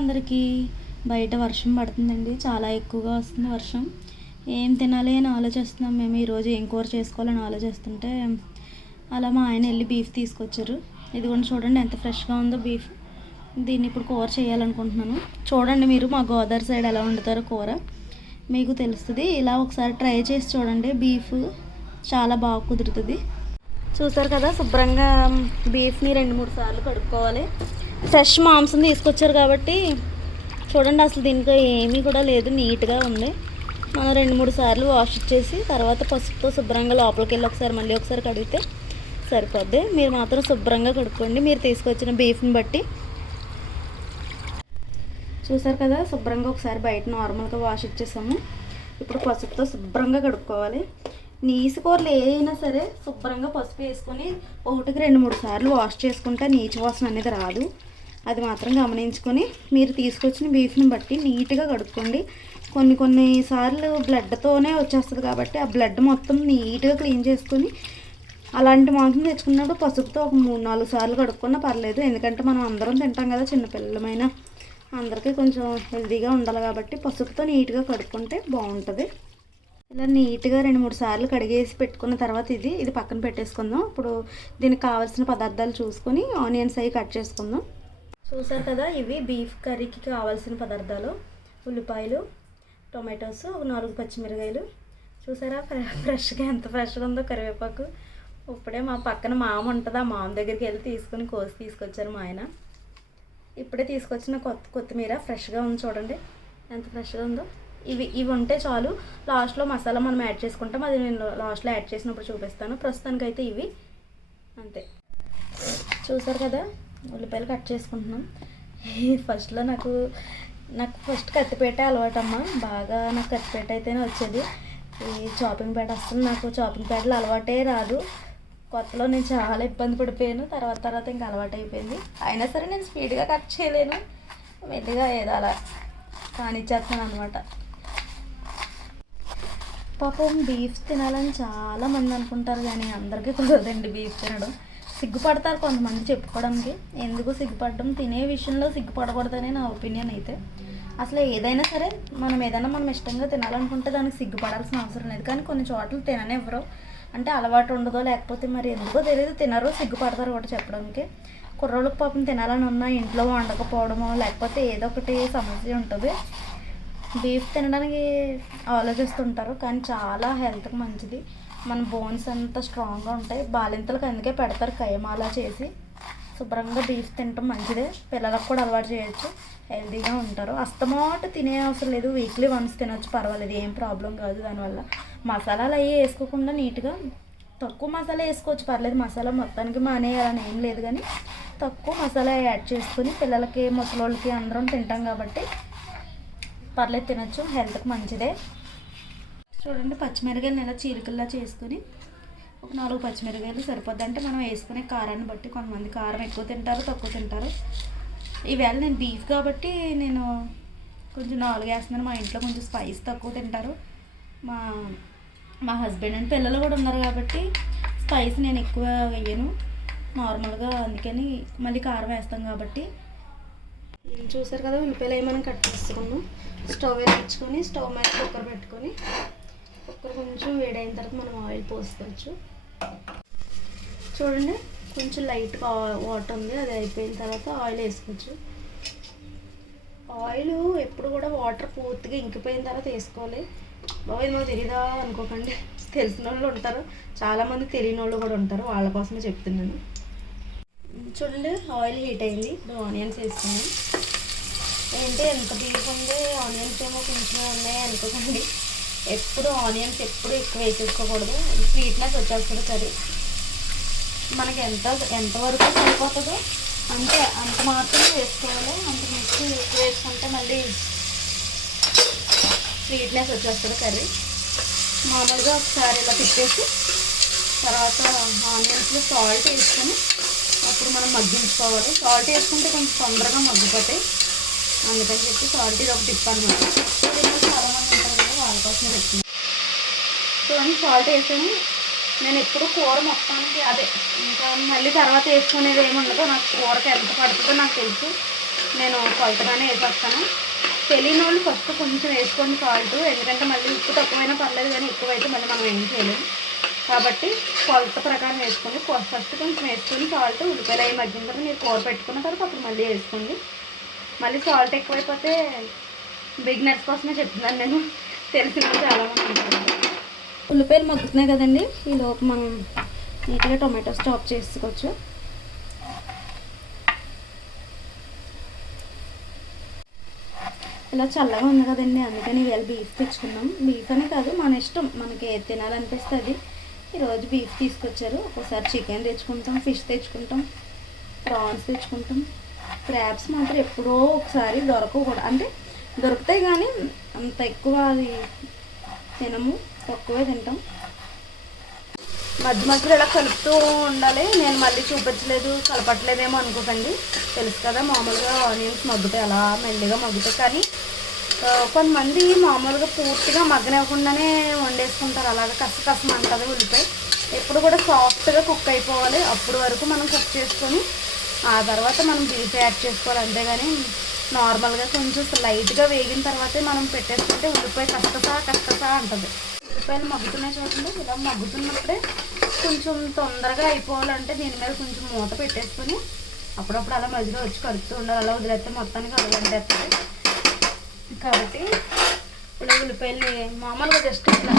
అందరికీ బయట వర్షం పడుతుందండి. చాలా ఎక్కువగా వస్తుంది వర్షం. ఏం తినాలి అని ఆలోచిస్తున్నాం మేము. ఈరోజు ఏం కూర చేసుకోవాలని ఆలోచిస్తుంటే అలా మా ఆయన వెళ్ళి బీఫ్ తీసుకొచ్చారు. ఇదిగోండి చూడండి ఎంత ఫ్రెష్గా ఉందో బీఫ్ దీన్ని ఇప్పుడు కూర చేయాలనుకుంటున్నాను. చూడండి మీరు మా గోదావరి సైడ్ ఎలా వండుతారో కూర. మీకు తెలుస్తుంది. ఇలా ఒకసారి ట్రై చేసి చూడండి. బీఫ్ చాలా బాగా కుదురుతుంది. చూసారు కదా? శుభ్రంగా బీఫ్ని రెండు మూడు సార్లు కడుక్కోవాలి. ఫ్రెష్ మాంసం తీసుకొచ్చారు కాబట్టి చూడండి అసలు దీనికి ఏమీ కూడా లేదు నీట్గా ఉంది. మనం రెండు మూడు సార్లు వాష్ ఇచ్చేసి తర్వాత పసుపుతో శుభ్రంగా లోపలికి వెళ్ళి ఒకసారి మళ్ళీ ఒకసారి కడిగితే సరిపోద్ది. మీరు మాత్రం శుభ్రంగా కడుక్కోండి. మీరు తీసుకొచ్చిన బీఫ్ని బట్టి. చూసారు కదా శుభ్రంగా ఒకసారి బయట నార్మల్గా వాష్ ఇచ్చేసాము. ఇప్పుడు పసుపుతో శుభ్రంగా కడుక్కోవాలి. నీసు కూరలు ఏదైనా సరే శుభ్రంగా పసుపు వేసుకొని ఒకటికి రెండు మూడు సార్లు వాష్ చేసుకుంటే నీచు వాసన అనేది రాదు. అది మాత్రం గమనించుకొని మీరు తీసుకొచ్చిన బీఫ్ని బట్టి నీట్గా కడుక్కోండి. కొన్ని కొన్ని సార్లు బ్లడ్తోనే వచ్చేస్తుంది కాబట్టి ఆ బ్లడ్ మొత్తం నీట్గా క్లీన్ చేసుకొని అలాంటి మాంసం తెచ్చుకున్నప్పుడు పసుపుతో ఒక మూడు నాలుగు సార్లు కడుక్కున్నా పర్లేదు. ఎందుకంటే మనం అందరం తింటాం కదా చిన్నపిల్లలమైన. అందరికీ కొంచెం హెల్తీగా ఉండాలి కాబట్టి పసుపుతో నీట్గా కడుక్కుంటే బాగుంటుంది. ఇలా నీట్గా రెండు మూడు సార్లు కడిగేసి పెట్టుకున్న తర్వాత ఇది ఇది పక్కన పెట్టేసుకుందాం. ఇప్పుడు దీనికి కావాల్సిన పదార్థాలు చూసుకొని ఆనియన్స్ అవి కట్ చేసుకుందాం. చూసారు కదా ఇవి బీఫ్ కర్రీకి కావాల్సిన పదార్థాలు. ఉల్లిపాయలు టొమాటోస్ ఒక నాలుగు పచ్చిమిరకాయలు. చూసారా? ఫ్రెష్గా ఎంత ఫ్రెష్గా ఉందో కరివేపాకు. ఇప్పుడే మా పక్కన మామ ఉంటుంది ఆ మామ దగ్గరికి వెళ్ళి తీసుకుని కోసి తీసుకొచ్చారు మా ఆయన. ఇప్పుడే తీసుకొచ్చిన కొత్త కొత్తిమీర ఫ్రెష్గా ఉంది చూడండి. ఎంత ఫ్రెష్గా ఉందో. ఇవి ఇవి ఉంటే చాలు. లాస్ట్లో మసాలా మనం యాడ్ చేసుకుంటాం. అది నేను లాస్ట్లో యాడ్ చేసినప్పుడు చూపిస్తాను. ప్రస్తుతానికైతే ఇవి అంతే. చూసారు కదా? ఉల్లిపాయలు కట్ చేసుకుంటున్నాం. ఫస్ట్లో నాకు నాకు ఫస్ట్ కత్తిపేట అలవాటమ్మా. బాగా నాకు కత్తిపేట అయితేనే వచ్చేది. ఈ చాపింగ్ పేట అసలు నాకు చాపింగ్ పేటలో అలవాటే రాదు. కొత్తలో నేను చాలా ఇబ్బంది పడిపోయాను. తర్వాత తర్వాత ఇంకా అలవాటు అయిపోయింది. అయినా సరే నేను స్పీడ్గా కట్ చేయలేను. మెల్లిగా ఏదో అలా కానిచ్చేస్తాను అనమాట పాపం బీఫ్ తినాలని చాలా మంది అనుకుంటారు కానీ అందరికీ కుదరదండి బీఫ్ తినడం. సిగ్గుపడతారు కొంతమంది చెప్పుకోవడానికి. ఎందుకు సిగ్గుపడడం? తినే విషయంలో సిగ్గుపడకూడదనే నా ఒపీనియన్ అయితే. అసలు ఏదైనా సరే మనం ఏదైనా మనం ఇష్టంగా తినాలనుకుంటే దానికి సిగ్గుపడాల్సిన అవసరం లేదు. కానీ కొన్ని చోట్ల తిననివ్వరు. అంటే అలవాటు ఉండదో లేకపోతే మరి ఎందుకో తెలియదు తినరు సిగ్గుపడతారు కూడా చెప్పడానికి. కుర్రోళ్ళకి పాపం తినాలని ఉన్నా ఇంట్లో వండకపోవడమో లేకపోతే ఏదో ఒకటి సమస్య ఉంటుంది. బీఫ్ తినడానికి ఆలోచిస్తుంటారు. కానీ చాలా హెల్త్కి మంచిది. మన బోన్స్ అంత స్ట్రాంగ్గా ఉంటాయి బాలింతలకు అందుకే పెడతారు కయమాలా చేసి. శుభ్రంగా బీఫ్ తినటం మంచిదే. పిల్లలకు కూడా అలవాటు చేయొచ్చు. హెల్తీగా ఉంటారు. అస్తమాట తినే అవసరం లేదు. వీక్లీ వన్స్ తినొచ్చు పర్వాలేదు. ఏం ప్రాబ్లం కాదు దానివల్ల. మసాలాలు అవి వేసుకోకుండా నీట్గా తక్కువ మసాలా వేసుకోవచ్చు. పర్లేదు మసాలా మొత్తానికి మానేయాలని ఏం లేదు కానీ తక్కువ మసాలా యాడ్ చేసుకుని పిల్లలకి ముసలోళ్ళకి అందరం తింటాం కాబట్టి పర్లేదు తినొచ్చు. హెల్త్కి మంచిదే. చూడండి పచ్చిమిరకాయలు ఇలా చీలికల్లా చేసుకొని ఒక నాలుగు పచ్చిమిరకాయలు సరిపోద్ది. అంటే మనం వేసుకునే కారాన్ని బట్టి కొంతమంది కారం ఎక్కువ తింటారు తక్కువ తింటారు. ఈవేళ నేను బీఫ్ కాబట్టి నేను కొంచెం నాలుగు వేస్తున్నాను. మా ఇంట్లో కొంచెం స్పైస్ తక్కువ తింటారు. మా మా హస్బెండ్ అండ్ పిల్లలు కూడా ఉన్నారు కాబట్టి స్పైస్ నేను ఎక్కువ వేయను. నార్మల్గా అందుకని మళ్ళీ కారం వేస్తాం కాబట్టి. చూసారు కదా ఉల్లిపాయలు ఏమైనా మనం కట్ చేసుకున్నాం. స్టవ్ వెలిగించుకొని స్టవ్ మీద కుక్కర్ పెట్టుకొని కుక్కర్ కొంచెం వేడైన తర్వాత మనం ఆయిల్ పోసుకోవచ్చు. చూడండి కొంచెం లైట్గా వాటర్ ఉంది అది అయిపోయిన తర్వాత ఆయిల్ వేసుకోవచ్చు. ఆయిల్ ఎప్పుడు కూడా వాటర్ పూర్తిగా ఇంకిపోయిన తర్వాత వేసుకోవాలి. బాబు ఇది మాకు తెలీదా అనుకోకండి. తెలిసిన వాళ్ళు ఉంటారు చాలామంది తెలియని వాళ్ళు కూడా ఉంటారు వాళ్ళ కోసమే చెప్తున్నాను. చూడండి ఆయిల్ హీట్ అయింది ఇప్పుడు ఆనియన్స్ వేసుకున్నాను ఏంటి ఎంత బీఫ్ ఉంది? ఆనియన్స్ ఏమో కొంచెం ఉన్నాయి అనుకోకండి. ఎప్పుడు ఆనియన్స్ ఎప్పుడు ఎక్కువ వేసేసుకోకూడదు. స్వీట్నెస్ వచ్చేస్తుంది కర్రీ మనకి ఎంత ఎంతవరకు సరిపోతుందో అంతే అంత మాత్రమే వేసుకోవాలి. అంత మిక్సీ ఎక్కువ వేసుకుంటే మళ్ళీ స్వీట్నెస్ వచ్చేస్తుంది కర్రీ. మామూలుగా ఒకసారి ఇలా తిప్పేసి తర్వాత ఆనియన్స్లో సాల్ట్ వేసుకొని అప్పుడు మనం మగ్గించుకోవాలి. సాల్ట్ వేసుకుంటే కొంచెం తొందరగా మగ్గిపోతాయి. అందుకని చెప్పి సాల్ట్ ఇది ఒక టిప్ అనమాట కదా వచ్చింది చూడండి సాల్ట్ వేసాను నేను ఎప్పుడు కూర మొత్తానికి అదే ఇంకా మళ్ళీ తర్వాత వేసుకునేది ఏముండదు నాకు కూరకి ఎంత పడుతుందో నాకు తెలుసు. నేను కొలతగానే వేసేస్తాను. తెలియని వాళ్ళు ఫస్ట్ కొంచెం వేసుకోండి సాల్ట్ ఎందుకంటే మళ్ళీ ఉప్పు తక్కువైనా పర్లేదు కానీ ఎక్కువైతే మళ్ళీ మనం ఏం చేయలేము. కాబట్టి కొలత ప్రకారం వేసుకోండి. ఫస్ట్ కొంచెం వేసుకొని సాల్ట్ ఉల్లిపాయలు అవి మగ్గిన తర్వాత మీరు కూర పెట్టుకున్న తర్వాత అప్పుడు మళ్ళీ వేసుకోండి. మళ్ళీ సాల్ట్ ఎక్కువైపోతే బిగినర్స్ కోసమే చెప్తున్నాను నేను. తెలిసిన చాలామంది ఉంటారు ఉల్లిపాయలు మగ్గుతున్నాయి కదండి. ఈ లోపు మనం నీట్గా టొమాటోస్ చాప్ చేసుకోవచ్చు. ఇలా చల్లగా ఉంది కదండి. అందుకని ఇవాళ బీఫ్ తెచ్చుకున్నాం. బీఫ్ అని కాదు మన ఇష్టం. మనకి ఏది తినాలనిపిస్తుంది. ఈరోజు బీఫ్ తీసుకొచ్చారు. ఒక్కోసారి చికెన్ తెచ్చుకుంటాం ఫిష్ తెచ్చుకుంటాం ప్రాన్స్ తెచ్చుకుంటాం. క్రాబ్స్ మాత్రం ఎప్పుడో ఒకసారి దొరకవు కూడా. అంటే దొరుకుతాయి కానీ అంత ఎక్కువ అది తినము తక్కువే తింటాం. మధ్య మధ్యలో ఇలా కలుపుతూ ఉండాలి. నేను మళ్ళీ చూపించలేదు కలపట్లేదేమో అనుకోకండి. తెలుసు కదా మామూలుగా ఆనియన్స్ మగ్గుతాయి అలా మెల్లిగా మగ్గుతాయి. కానీ కొంతమంది మామూలుగా పూర్తిగా మగ్గనివ్వకుండానే వండేసుకుంటారు. అలాగే కస కసం అంటది ఉల్లిపాయ. ఎప్పుడు కూడా సాఫ్ట్గా కుక్ అయిపోవాలి. అప్పుడు వరకు మనం కుక్ చేసుకొని ఆ తర్వాత మనం బీఫ్ యాడ్ చేసుకోవాలి. అంతేగాని నార్మల్గా కొంచెం లైట్గా వేగిన తర్వాతే మనం పెట్టేసుకుంటే ఉల్లిపాయ కష్టసా కష్టసా అంటుంది. ఉల్లిపాయలు మగ్గుతున్నాయి చూడండి. ఇలా మగ్గుతున్నప్పుడే కొంచెం తొందరగా అయిపోవాలంటే దీని మీద కొంచెం మూత పెట్టేసుకొని అప్పుడప్పుడు అలా మధ్యలో వచ్చి కలుపుతూ ఉండాలి. అలా వదిలేస్తే మొత్తానికి అలగంటేస్తుంది కాబట్టి ఇప్పుడు ఉల్లిపాయల్ని మామూలుగా జస్ట్ ఇట్లా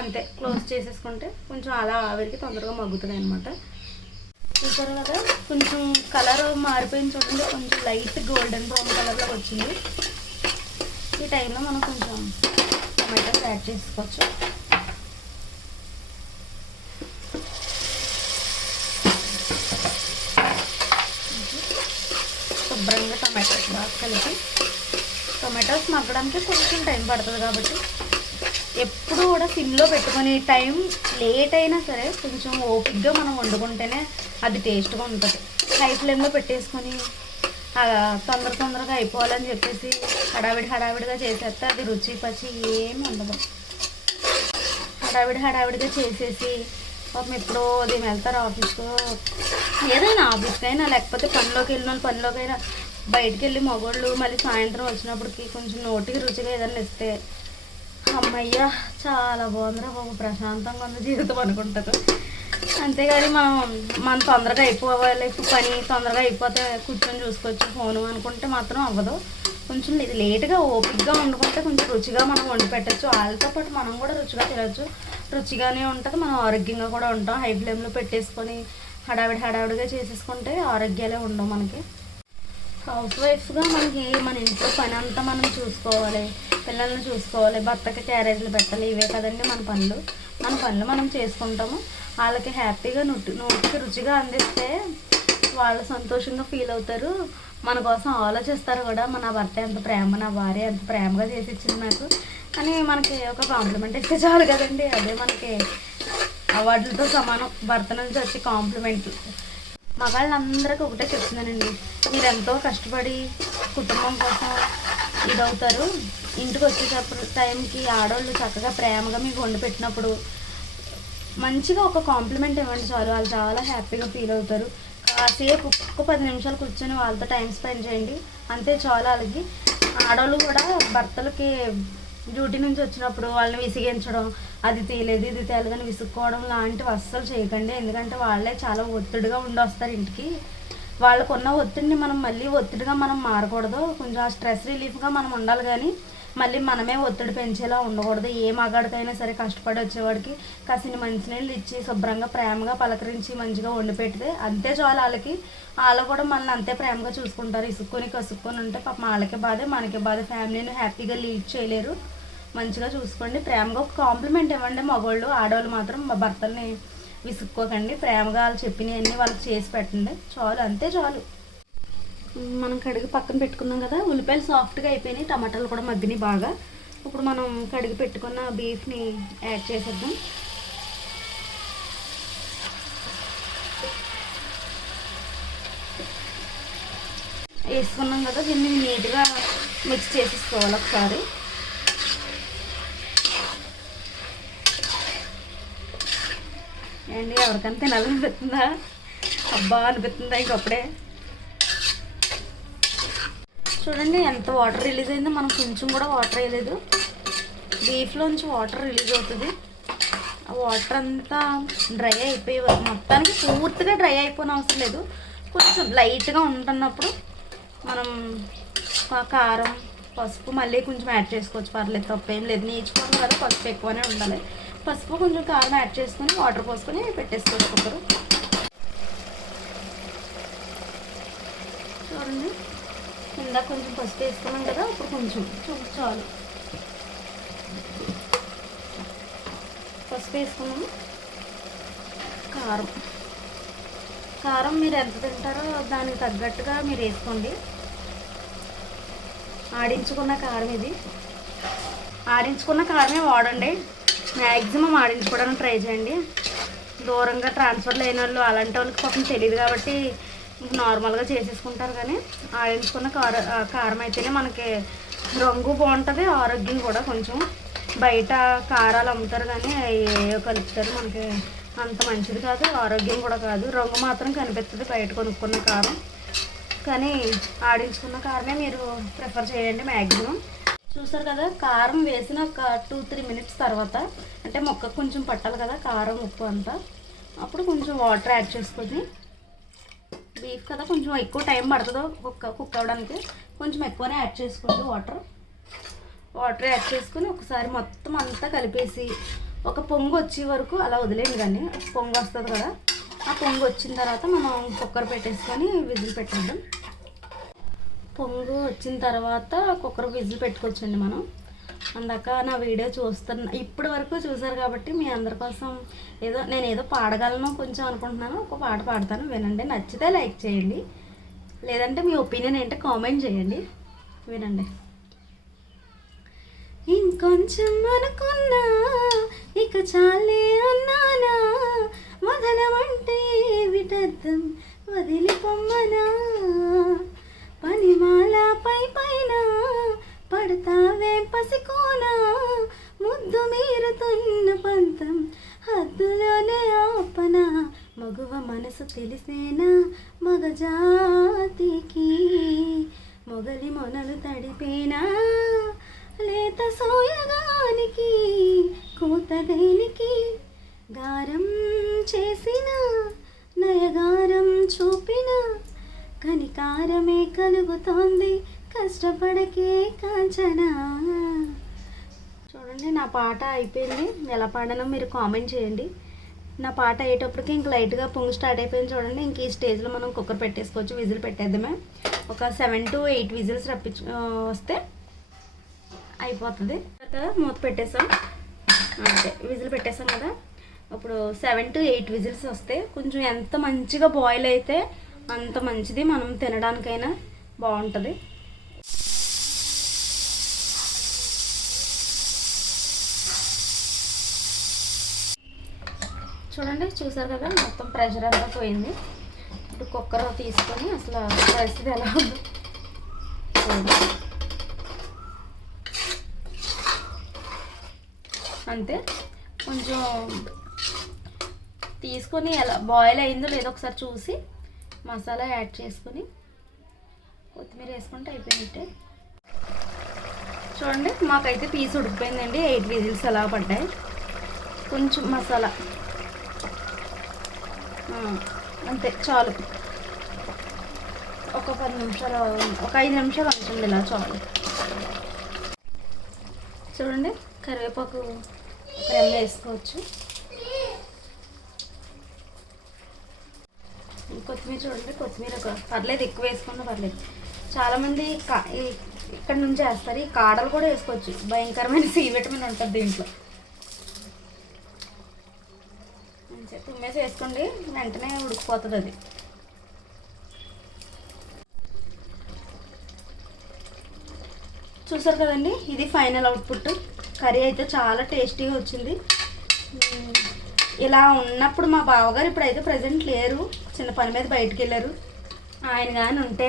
అంతే క్లోజ్ చేసేసుకుంటే కొంచెం అలా ఆవిరికి తొందరగా మగ్గుతుంది అనమాట చూసారు కదా? కొంచెం కలర్ మారిపోయింది చూడండి. కొంచెం లైట్ గోల్డెన్ బ్రౌన్ కలర్లో వచ్చింది. ఈ టైంలో మనం కొంచెం టమాటోస్ యాడ్ చేసుకోవచ్చు. శుభ్రంగా టమాటోస్ బాగా కలిపి టొమాటోస్ మగ్గడానికి కొంచెం టైం పడుతుంది కాబట్టి ఎప్పుడు కూడా సిమ్లో పెట్టుకొని టైం లేట్ అయినా సరే కొంచెం ఓపిక్గా మనం వండుకుంటేనే అది టేస్ట్గా ఉంటుంది. హై ఫ్లేమ్లో పెట్టేసుకొని అలా తొందర తొందరగా అయిపోవాలని చెప్పేసి హడావిడి హడావిడిగా చేసేస్తే అది రుచి పచ్చి ఏమి ఉండదు. హడావిడి హడావిడిగా చేసేసి పాపం ఎప్పుడో ఉదయం వెళ్తారు ఆఫీస్కు. ఏదైనా ఆఫీస్కైనా లేకపోతే పనిలోకి వెళ్ళిన పనిలోకి పనిలోకైనా బయటికి వెళ్ళి మగోళ్ళు మళ్ళీ సాయంత్రం వచ్చినప్పటికి కొంచెం నోటికి రుచిగా ఏదైనా ఇస్తే అమ్మయ్య చాలా బాగుందిరా బాబు. ప్రశాంతంగా ఉంది జీవితం అనుకుంటారు. అంతేగాని మనం మనం తొందరగా అయిపోవాలి. ఇప్పుడు పని తొందరగా అయిపోతే కూర్చొని చూసుకోవచ్చు ఫోను అనుకుంటే మాత్రం అవ్వదు. కొంచెం ఇది లేట్గా ఓపిక్గా వండుకుంటే కొంచెం రుచిగా మనం వండి పెట్టచ్చు. వాళ్ళతో పాటు మనం కూడా రుచిగా తినచ్చు. రుచిగానే ఉంటుంది. మనం ఆరోగ్యంగా కూడా ఉంటాం. హై ఫ్లేమ్లో పెట్టేసుకొని హడావిడి హడావిడిగా చేసేసుకుంటే ఆరోగ్యాలే ఉండవు మనకి. హౌస్ వైఫ్గా మనకి మన ఇంట్లో పని అంతా మనం చూసుకోవాలి. పిల్లల్ని చూసుకోవాలి. భర్తకి క్యారేజీలు పెట్టాలి. ఇవే కదండి మన పనులు. మన పనులు మనం చేసుకుంటాము. వాళ్ళకి హ్యాపీగా నోటి నోటికి రుచిగా అందిస్తే వాళ్ళు సంతోషంగా ఫీల్ అవుతారు. మన కోసం ఆలోచిస్తారు కూడా. మన భర్త ఎంత ప్రేమ నా భార్య ఎంత ప్రేమగా చేసి ఇచ్చింది నాకు అని మనకి ఒక కాంప్లిమెంట్ ఇస్తే చాలు కదండి. అదే మనకి అవార్డులతో సమానం. భర్త నుంచి వచ్చే కాంప్లిమెంట్లు మగాళ్ళందరికీ ఒకటే చెప్తున్నానండి. మీరు ఎంతో కష్టపడి కుటుంబం కోసం ఇదవుతారు. ఇంటికి వచ్చేటప్పుడు టైంకి ఆడవాళ్ళు చక్కగా ప్రేమగా మీకు వండి పెట్టినప్పుడు మంచిగా ఒక కాంప్లిమెంట్ ఇవ్వండి చాలు వాళ్ళు చాలా హ్యాపీగా ఫీల్ అవుతారు. కాసేపు ఒక్క పది నిమిషాలు కూర్చొని వాళ్ళతో టైం స్పెండ్ చేయండి. అంతే చాలు వాళ్ళకి. ఆడవాళ్ళు కూడా భర్తలకి డ్యూటీ నుంచి వచ్చినప్పుడు వాళ్ళని విసిగించడం అది తీయలేదు ఇది తేలేదని విసుక్కోవడం లాంటివి అస్సలు చేయకండి. ఎందుకంటే వాళ్ళే చాలా ఒత్తిడిగా ఉండొస్తారు ఇంటికి. వాళ్ళకున్న ఒత్తిడిని మనం మళ్ళీ ఒత్తిడిగా మనం మారకూడదు. కొంచెం ఆ స్ట్రెస్ రిలీఫ్గా మనం ఉండాలి కానీ మళ్ళీ మనమే ఒత్తిడి పెంచేలా ఉండకూడదు. ఏ మగాడికైనా సరే కష్టపడి వచ్చేవాడికి కాసిన మంచినీళ్ళు ఇచ్చి శుభ్రంగా ప్రేమగా పలకరించి మంచిగా వండి పెడితే అంతే చాలు వాళ్ళకి. వాళ్ళు కూడా మనల్ని అంతే ప్రేమగా చూసుకుంటారు. ఇసుక్కొని కసుక్కొని ఉంటే పాపం వాళ్ళకి బాధే మనకి బాధ. ఫ్యామిలీని హ్యాపీగా లీడ్ చేయలేరు. మంచిగా చూసుకోండి. ప్రేమగా ఒక కాంప్లిమెంట్ ఇవ్వండి మగవాళ్ళు ఆడవాళ్ళు మాత్రం మా భర్తల్ని విసుక్కోకండి. ప్రేమగా వాళ్ళు చెప్పినవన్నీ వాళ్ళకి చేసి పెట్టండి. చాలు అంతే చాలు. మనం కడిగి పక్కన పెట్టుకున్నాం కదా ఉల్లిపాయలు సాఫ్ట్గా అయిపోయినాయి టమాటాలు కూడా మగ్గినాయి బాగా. ఇప్పుడు మనం కడిగి పెట్టుకున్న బీఫ్ని యాడ్ చేసేద్దాం. వేసుకున్నాం కదా దీన్ని నీట్గా మిక్స్ చేసేసుకోవాలి ఒకసారి. ఏంటి ఎవరికైనా తినాలనిపిస్తుందా? అబ్బా అనిపిస్తుందా ఇంకప్పుడే? చూడండి ఎంత వాటర్ రిలీజ్ అయిందో. మనం కొంచెం కూడా వాటర్ వేయలేదు. బీఫ్లోంచి వాటర్ రిలీజ్ అవుతుంది. ఆ వాటర్ అంతా డ్రై అయిపోయి వరకు మొత్తానికి పూర్తిగా డ్రై అయిపోయిన అవసరం లేదు. కొంచెం లైట్గా ఉంటున్నప్పుడు మనం ఆ కారం పసుపు మళ్ళీ కొంచెం యాడ్ చేసుకోవచ్చు. పర్లేదు తప్పేం లేదు. నేర్చుకోవడం కదా పసుపు ఎక్కువనే ఉండాలి. పసుపు కొంచెం కారం యాడ్ చేసుకొని వాటర్ పోసుకొని పెట్టేసుకోవచ్చు ఒకరు. చూడండి. ఇందాక కొంచెం పసుపు వేసుకున్నాం కదా ఇప్పుడు కొంచెం చూపు చాలు. పసుపు వేసుకున్నాము. కారం. కారం మీరు ఎంత తింటారో దానికి తగ్గట్టుగా మీరు వేసుకోండి. ఆడించుకున్న కారం ఇది. ఆడించుకున్న కారమే వాడండి. మ్యాక్సిమం ఆడించుకోవడానికి ట్రై చేయండి. దూరంగా ట్రాన్స్ఫర్ లేని వాళ్ళు అలాంటి వాళ్ళకి పాపం తెలియదు కాబట్టి నార్మల్గా చేసేసుకుంటారు కానీ ఆడించుకున్న కార కారం అయితేనే మనకి రంగు బాగుంటుంది ఆరోగ్యం కూడా కొంచెం. బయట కారాలు అమ్ముతారు కానీ అవి ఏవో కలుపుతారు మనకి అంత మంచిది కాదు ఆరోగ్యం కూడా కాదు. రంగు మాత్రం కనిపిస్తుంది బయట కొనుక్కున్న కారం. కానీ ఆడించుకున్న కారమే మీరు ప్రిఫర్ చేయండి మ్యాక్సిమం చూసారు కదా కారం వేసిన ఒక టూ త్రీ మినిట్స్ తర్వాత అంటే మొక్క కొంచెం పట్టాలి కదా కారం ఉప్పు అంతా. అప్పుడు కొంచెం వాటర్ యాడ్ చేసుకొని బీఫ్ కదా కొంచెం ఎక్కువ టైం పడుతుందో కుక్క కుక్ అవ్వడానికి. కొంచెం ఎక్కువనే యాడ్ చేసుకోండి వాటర్. వాటర్ యాడ్ చేసుకొని ఒకసారి మొత్తం అంతా కలిపేసి ఒక పొంగు వచ్చే వరకు అలా వదిలేను కానీ పొంగు వస్తుంది కదా ఆ పొంగు వచ్చిన తర్వాత మనం కుక్కర్ పెట్టేసుకొని విజిల్ పెట్టేద్దాం. పొంగు వచ్చిన తర్వాత కుక్కర్ విజిల్ పెట్టుకోవచ్చండి మనం. అందాక నా వీడియో చూస్తున్న ఇప్పటి వరకు చూసారు కాబట్టి మీ అందరి కోసం ఏదో నేను ఏదో పాడగలను కొంచెం అనుకుంటున్నాను. ఒక పాట పాడతాను వినండి. నచ్చితే లైక్ చేయండి. లేదంటే మీ ఒపీనియన్ ఏంటో కామెంట్ చేయండి. వినండి. ఇంకొంచెం అనుకున్నా ఇక చాలే అన్నానా? వదలమంటే విటర్థం వదిలిపోమ్మనా? పనిమాల పై పైన పడతావే పసికోన? ముద్దు మీరుతున్న పంతం హద్దులోనే ఆపన? మగువ మనసు తెలిసేనా మగజాతికి మొగలి మొనలు తడిపేనా? లేత సోయగానికి కూత దేనికి గారం చేసిన నయగారం చూపిన కనికారమే కలుగుతోంది కష్టపడకే కాంచనా. చూడండి నా పాట అయిపోయింది. ఎలా పాడానో మీరు కామెంట్ చేయండి. నా పాట అయ్యేటప్పటికి ఇంక లైట్గా పొంగు స్టార్ట్ అయిపోయింది చూడండి. ఇంక ఈ స్టేజ్లో మనం కుక్కర్ పెట్టేసుకోవచ్చు విజిల్ పెట్టేద్దామే? ఒక సెవెన్ టు ఎయిట్ విజిల్స్ రప్పించు వస్తే అయిపోతుంది. కదా మూత పెట్టేసాం. అంతే విజిల్ పెట్టేసాం కదా. ఇప్పుడు సెవెన్ టు ఎయిట్ విజిల్స్ వస్తే కొంచెం ఎంత మంచిగా బాయిల్ అయితే అంత మంచిది మనం తినడానికైనా బాగుంటుంది. చూడండి చూసారు కదా మొత్తం ప్రెషర్ అంతా పోయింది. ఇప్పుడు కుక్కర్ తీసుకొని అసలు పరిస్థితి ఎలా ఉందో అంతే. కొంచెం తీసుకొని ఎలా బాయిల్ అయిందో లేదో ఒకసారి చూసి మసాలా యాడ్ చేసుకొని కొత్తిమీర వేసుకుంటే అయిపోయినట్టే. చూడండి మాకైతే పీస్ ఉడికిపోయిందండి. ఎయిట్ విజిల్స్ అలా పడ్డాయి. కొంచెం మసాలా అంతే చాలు. ఒక పది నిమిషాలు ఒక ఐదు నిమిషాలు అనుకోండి ఇలా చాలు. చూడండి కరివేపాకు ఒక రెమ్మ వేసుకోవచ్చు. కొత్తిమీర చూడండి కొత్తిమీర ఒక పర్లేదు ఎక్కువ వేసుకున్నా పర్లేదు. చాలామంది కా ఇక్కడ నుంచి వేస్తారు ఈ కాడలు కూడా వేసుకోవచ్చు. భయంకరమైన సి విటమిన్ ఉంటుంది దీంట్లో. మీద వేసుకోండి వెంటనే ఉడికిపోతుంది అది. చూసారు కదండి ఇది ఫైనల్ అవుట్పుట్. కర్రీ అయితే చాలా టేస్టీగా వచ్చింది. ఇలా ఉన్నప్పుడు మా బావగారు ఇప్పుడైతే ప్రజెంట్ లేరు చిన్న పని మీద బయటికి వెళ్ళారు. ఆయన కానీ ఉంటే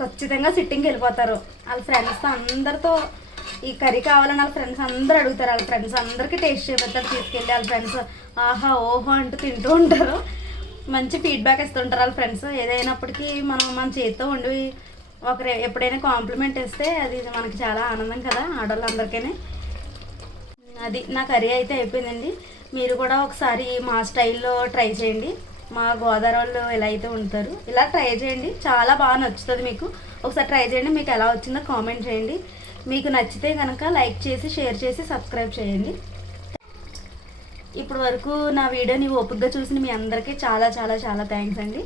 ఖచ్చితంగా సిట్టింగ్కి వెళ్ళిపోతారు. వాళ్ళ ఫ్రెండ్స్తో అందరితో ఈ కర్రీ కావాలని వాళ్ళ ఫ్రెండ్స్ అందరూ అడుగుతారు. వాళ్ళ ఫ్రెండ్స్ అందరికీ టేస్ట్ చేపెడతారు తీసుకెళ్ళి వాళ్ళ ఫ్రెండ్స్ ఆహా ఓహో అంటూ తింటూ ఉంటారు. మంచి ఫీడ్బ్యాక్ ఇస్తుంటారు వాళ్ళ ఫ్రెండ్స్ ఏదైనప్పటికీ మనం మన చేతితో ఉండి ఒకరు ఎప్పుడైనా కాంప్లిమెంట్ ఇస్తే అది మనకి చాలా ఆనందం కదా ఆడవాళ్ళందరికీ అది నా కర్రీ అయితే అయిపోయిందండి. మీరు కూడా ఒకసారి మా స్టైల్లో ట్రై చేయండి. మా గోదావరి వాళ్ళు ఎలా అయితే ఉంటారు. ఇలా ట్రై చేయండి. చాలా బాగా నచ్చుతుంది మీకు. ఒకసారి ట్రై చేయండి. మీకు ఎలా వచ్చిందో కామెంట్ చేయండి. మీకు నచ్చితే కనుక లైక్ చేసి షేర్ చేసి సబ్స్క్రైబ్ చేయండి. ఇప్పటి వరకు నా వీడియోని ఓపికగా చూసిన మీ అందరికీ చాలా చాలా చాలా థ్యాంక్స్ అండి.